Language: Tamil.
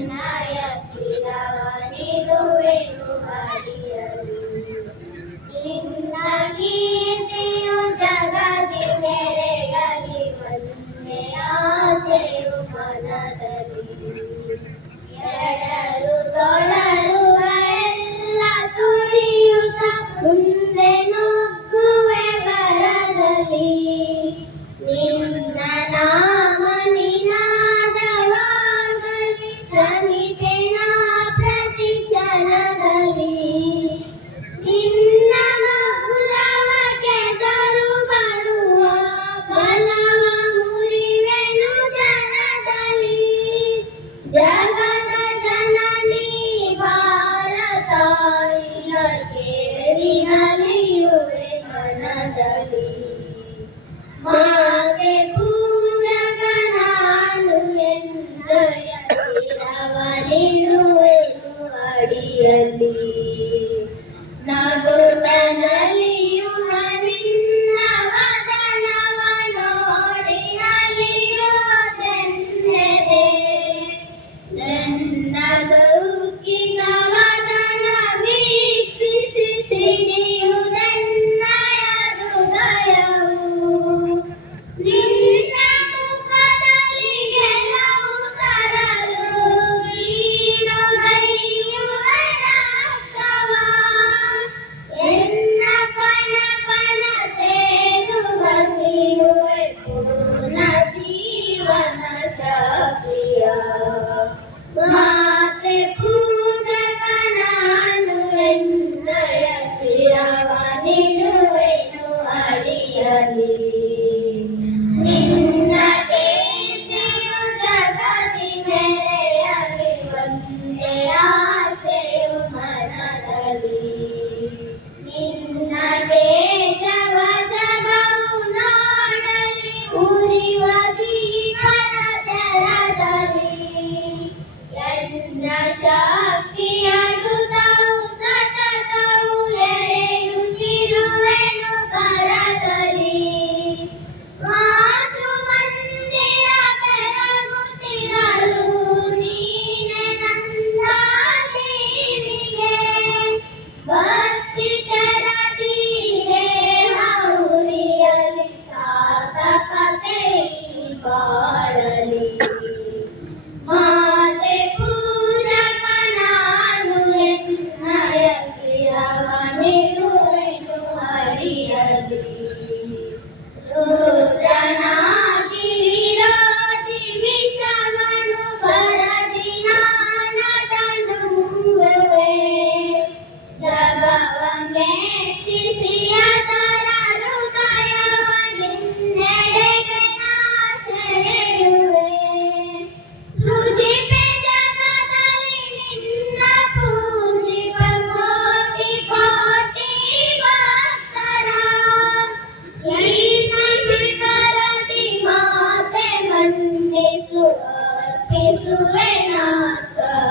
tonight. அலையோரை மனதடி Thank you. to another.